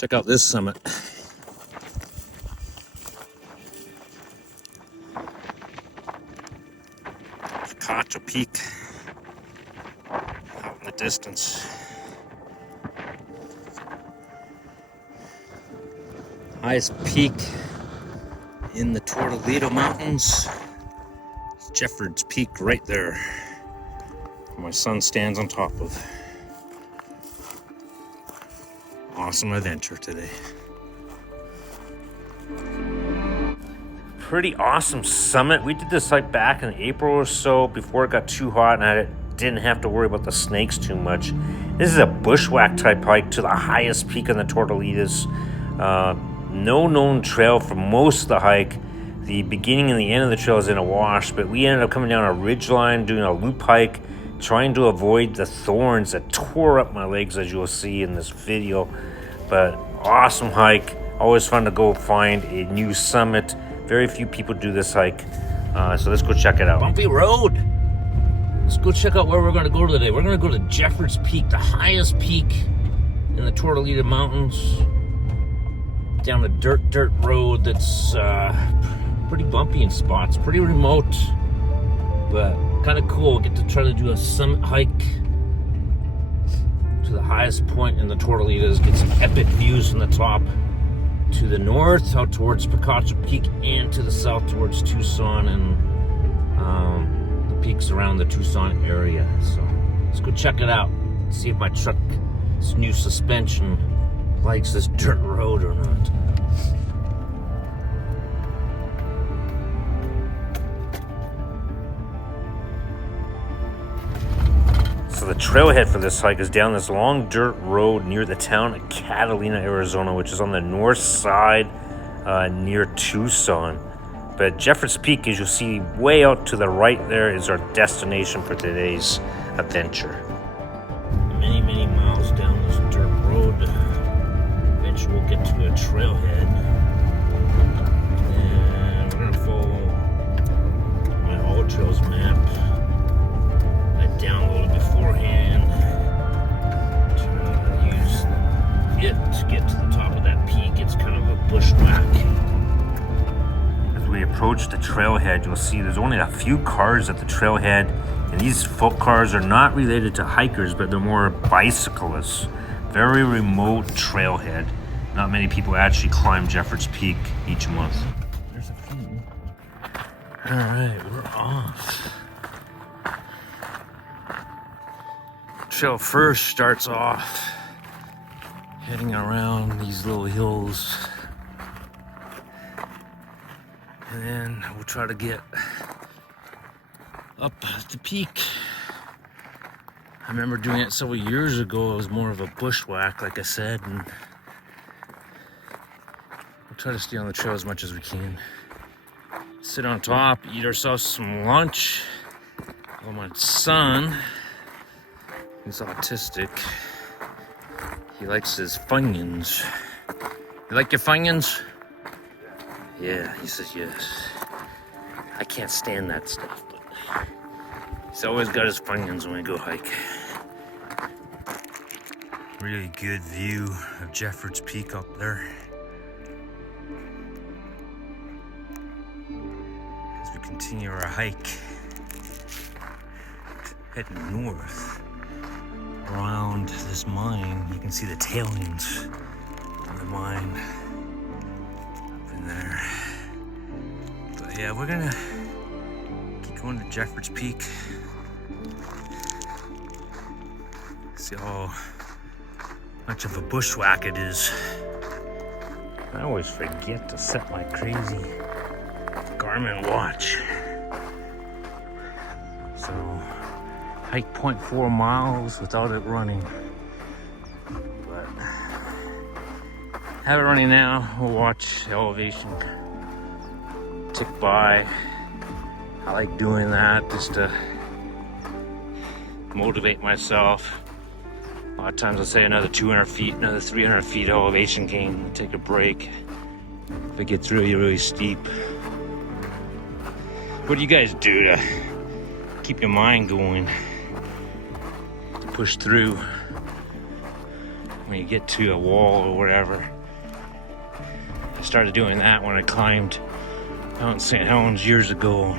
Check out this summit. Tucson Peak out in the distance. Highest peak in the Tortolita Mountains. It's Jeffords Peak right there. My son stands on top of. Awesome adventure today. Pretty awesome summit. We did this like back in April or so before it got too hot and I didn't have to worry about the snakes too much. This is a bushwhack type hike to the highest peak in the Tortolitas. No known trail for most of the hike. The beginning and the end of the trail is in a wash, but we ended up coming down a ridgeline, doing a loop hike, trying to avoid the thorns that tore up my legs, as you'll see in this video. But awesome hike. Always fun to go find a new summit. Very few people do this hike, so let's go check it out. Bumpy road. Let's go check out where we're going to go today. We're going to go to Jeffords Peak, the highest peak in the Tortolita Mountains. Down a dirt road that's pretty bumpy in spots, pretty remote, but kind of cool. Get to try to do a summit hike to the highest point in the Tortolitas. Get some epic views from the top. To the north, out towards Tucson Peak, and to the south towards Tucson and the peaks around the Tucson area. So let's go check it out. See if my truck's new suspension likes this dirt road or not. So the trailhead for this hike is down this long dirt road near the town of Catalina, Arizona, which is on the north side near Tucson. But Jeffords Peak, as you'll see way out to the right there, is our destination for today's adventure. Many, many miles down this dirt road. Eventually we'll get to a trailhead. And we're going to follow my All Trails map. I downloaded beforehand to use it to get to the top of that peak. It's kind of a bushwhack. As we approach the trailhead, you'll see there's only a few cars at the trailhead, and these folk cars are not related to hikers, but they're more bicyclists. Very remote trailhead. Not many people actually climb Jeffords Peak each month. There's a few. All right, we're off. Trail first starts off heading around these little hills, and then we'll try to get up the peak. I remember doing it several years ago. It was more of a bushwhack, like I said, and we'll try to stay on the trail as much as we can. Sit on top, eat ourselves some lunch. Well, my son, he's autistic. He likes his Funyuns. You like your Funyuns? Yeah, he says yes. I can't stand that stuff, but he's always got his Funyuns when we go hike. Really good view of Jeffords Peak up there. As we continue our hike, heading north. Around this mine, you can see the tailings of the mine up in there. But yeah, we're gonna keep going to Jeffords Peak. See how much of a bushwhack it is. I always forget to set my crazy Garmin watch. So hike 0.4 miles without it running. But have it running now. We'll watch the elevation tick by. I like doing that just to motivate myself. A lot of times I'll say another 200 feet, another 300 feet elevation gain, take a break if it gets really, really steep. What do you guys do to keep your mind going? Push through when you get to a wall or whatever. I started doing that when I climbed Mount St. Helens years ago.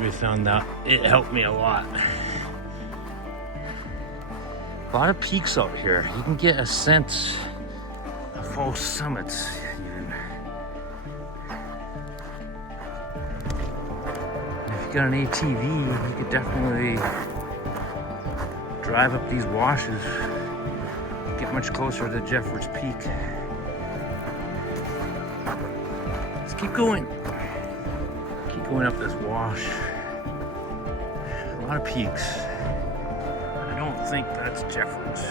We found out it helped me a lot. A lot of peaks out here. You can get a sense of false summits even. If you got an ATV, you could definitely drive up these washes, get much closer to Jeffords Peak. Let's keep going. Keep going up this wash. A lot of peaks. I don't think that's Jeffords.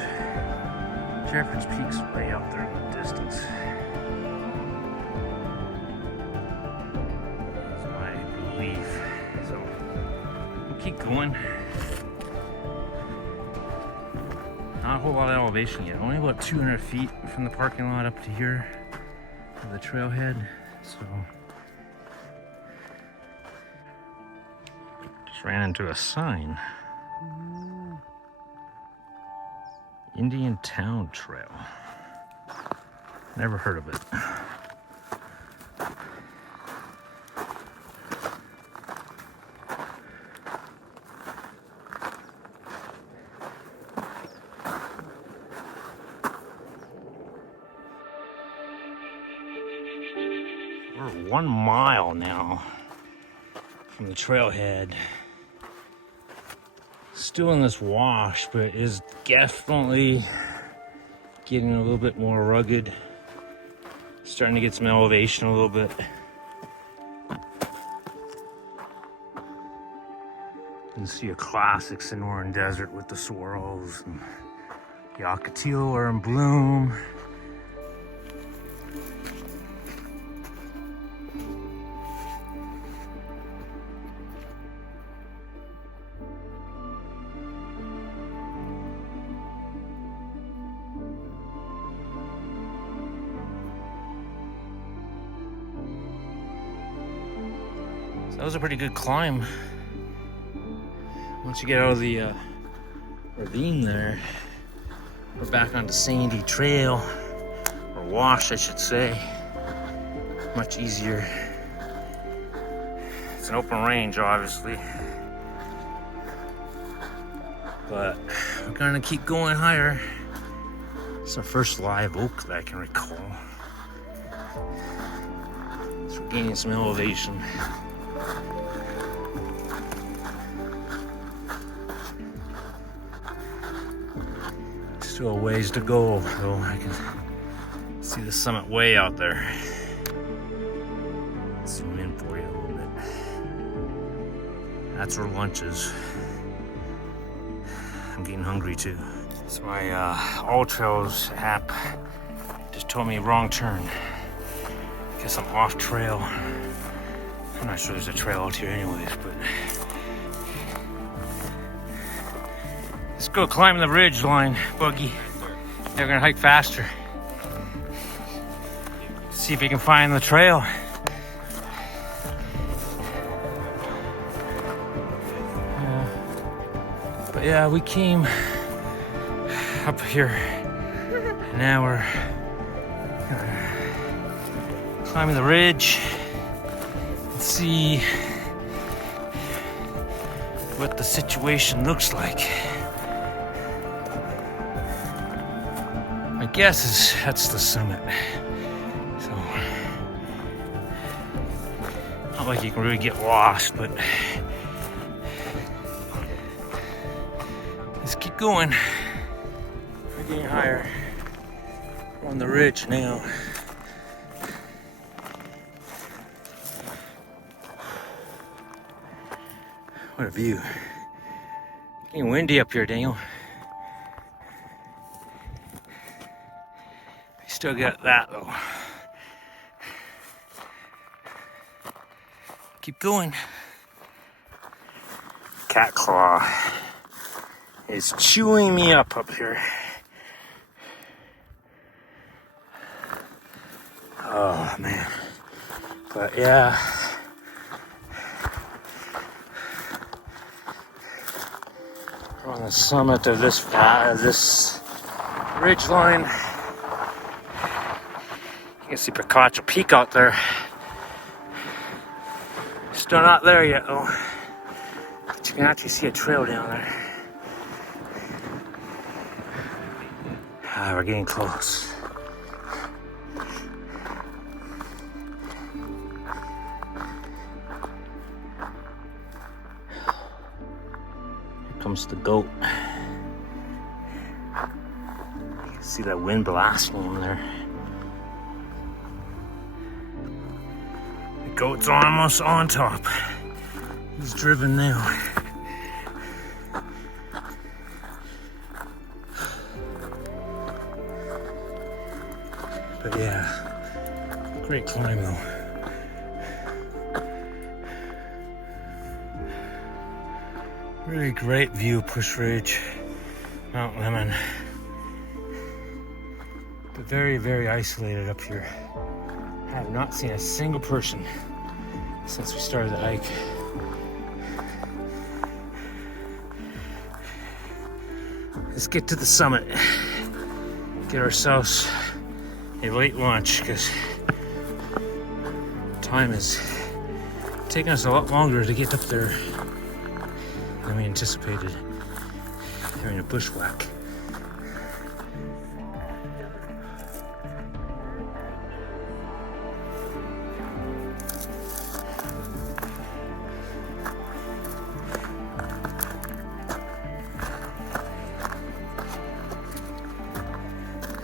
Jeffords Peak's way out there in the distance. That's my belief. So we'll keep going. Not a whole lot of elevation yet. Only about 200 feet from the parking lot up to here to the trailhead. So just ran into a sign. Indian Town Trail. Never heard of it. We're 1 mile now from the trailhead. Still in this wash, but it is definitely getting a little bit more rugged. Starting to get some elevation a little bit. You can see a classic Sonoran Desert with the swirls, and the ocotillo are in bloom. That was a pretty good climb. Once you get out of the ravine there, we're back onto Sandy Trail, or wash I should say. Much easier. It's an open range obviously, but we're gonna keep going higher. It's our first live oak that I can recall. So we're gaining some elevation. Still a ways to go, though. I can see the summit way out there. Zoom in for you a little bit. That's where lunch is. I'm getting hungry too. So my All Trails app just told me wrong turn. Guess I'm off trail. I'm not sure there's a trail out here anyways, but let's go climb the ridge line, Buggy. They're gonna hike faster. See if you can find the trail. But yeah, we came up here, and now we're climbing the ridge and see what the situation looks like. My guess is that's the summit. So, not like you can really get lost, but let's keep going. We're getting higher. We're on the ridge now. What a view. Getting windy up here, Daniel. Still got that though. Keep going. Cat claw is chewing me up here. Oh man. But yeah. We're on the summit of this ridge line. You can see Picacho Peak out there. Still not there yet though. But you can actually see a trail down there. We're getting close. Here comes the goat. You can see that wind blasting him there. The goat's almost on top. He's driven now. But yeah, great climb though. Really great view, Push Ridge, Mount Lemmon. But very, very isolated up here. I have not seen a single person since we started the hike. Let's get to the summit. Get ourselves a late lunch because time is taking us a lot longer to get up there than we anticipated. Having a bushwhack.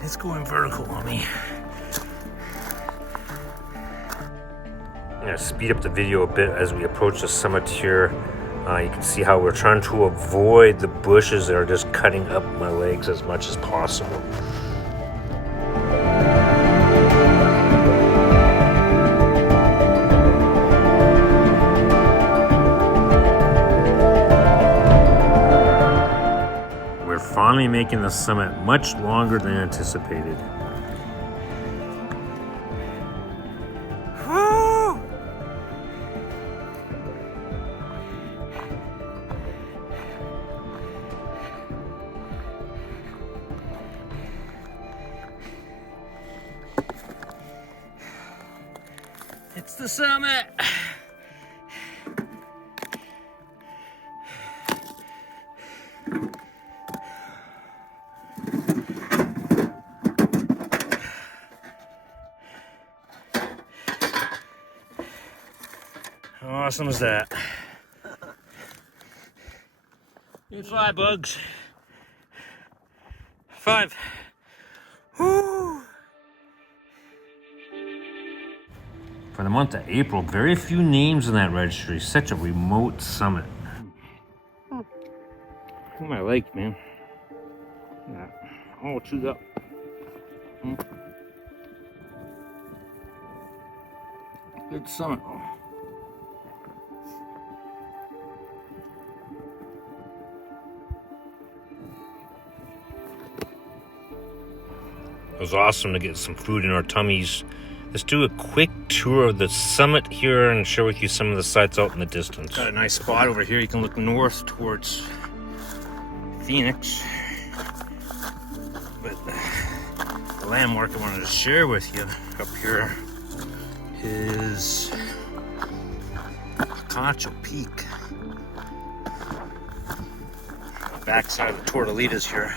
It's going vertical on me. I'm going to speed up the video a bit as we approach the summit here. You can see how we're trying to avoid the bushes that are just cutting up my legs as much as possible. We're finally making the summit much longer than anticipated. It's the summit! How awesome is that? Good fly, bugs. 5. Woo! For the month of April, very few names in that registry. Such a remote summit. Look at my legs, man. Yeah, all chewed up. Good summit. It was awesome to get some food in our tummies. Let's do a quick tour of the summit here and share with you some of the sights out in the distance. Got a nice spot over here. You can look north towards Phoenix. But the landmark I wanted to share with you up here is Picacho Peak. Backside of the Tortolitas here.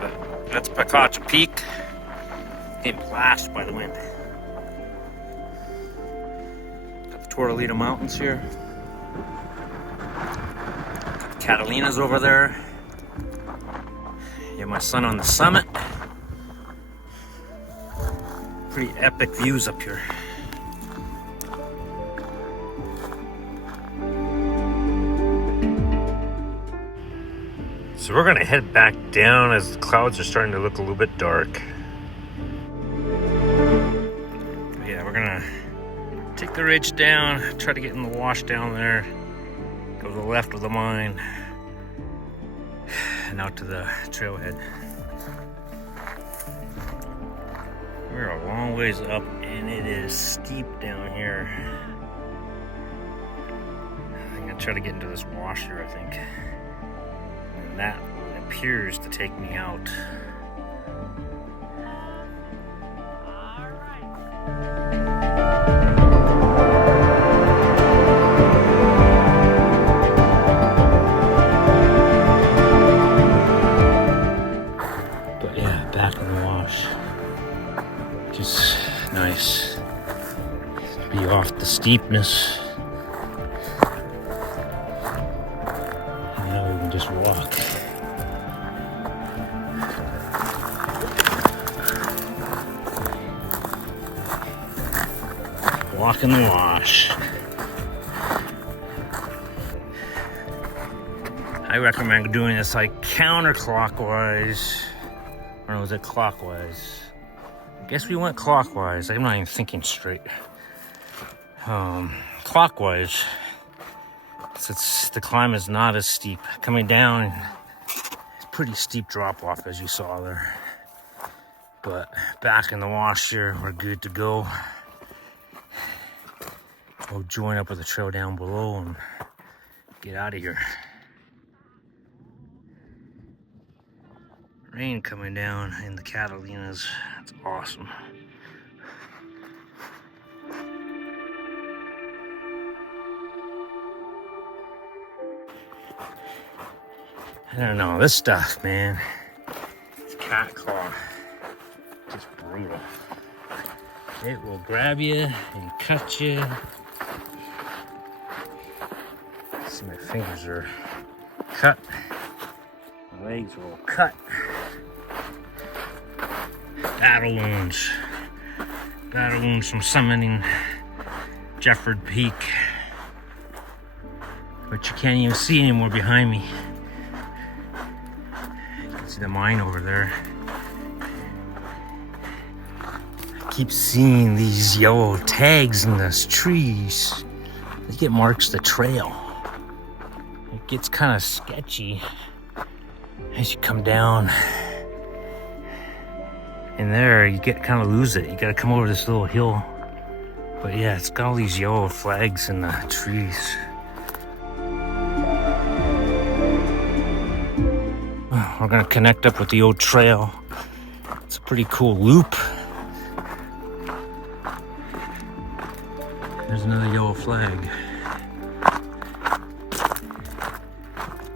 But that's Picacho Peak. Getting blasted by the wind. Got the Tortolita Mountains here. Got the Catalinas over there. You have my son on the summit. Pretty epic views up here. So we're gonna head back down as the clouds are starting to look a little bit dark. Yeah, we're gonna take the ridge down, try to get in the wash down there, go to the left of the mine, and out to the trailhead. We're a long ways up and it is steep down here. I'm gonna try to get into this wash here, I think. And that appears to take me out. But yeah, back in the wash. Just nice to be off the steepness. And now we can just walk. Walk in the wash. I recommend doing this like counterclockwise. Or was it clockwise? I guess we went clockwise. I'm not even thinking straight. Clockwise. Since the climb is not as steep. Coming down, it's pretty steep drop off as you saw there. But back in the wash here, we're good to go. We'll join up with the trail down below and get out of here. Rain coming down in the Catalinas. It's awesome. I don't know, this stuff, man. It's cat claw. Just brutal. It will grab you and cut you. See, my fingers are cut. My legs are all cut. Battle wounds. Battle wounds from summiting Jeffords Peak. But you can't even see anymore behind me. You can see the mine over there. I keep seeing these yellow tags in those trees. I think it marks the trail. It gets kind of sketchy as you come down. In there, you kind of lose it. You gotta come over this little hill. But yeah, it's got all these yellow flags in the trees. We're gonna connect up with the old trail. It's a pretty cool loop. There's another yellow flag.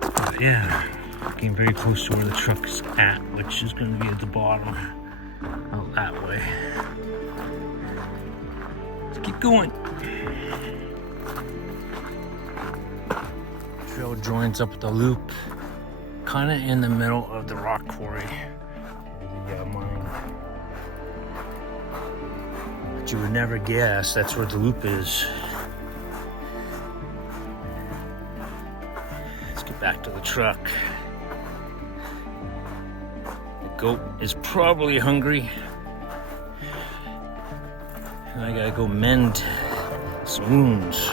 But yeah, getting very close to where the truck's at, which is gonna be at the bottom. Out that way. Let's keep going. Trail joins up with the loop, kind of in the middle of the rock quarry. The mine. But you would never guess that's where the loop is. Let's get back to the truck. Goat is probably hungry. And I gotta go mend some wounds.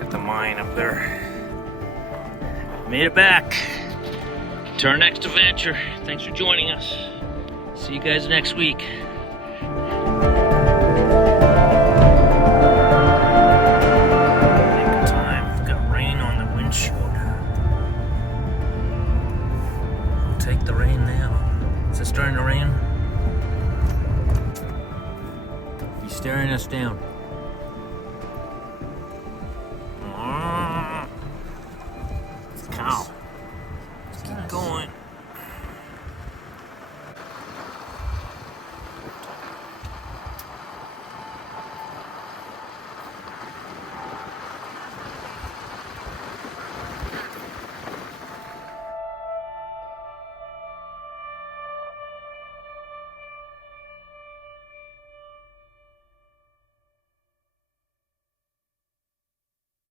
Got the mine up there. Made it back to our next adventure. Thanks for joining us. See you guys next week. Take the rain now. Is it starting to rain? He's staring us down.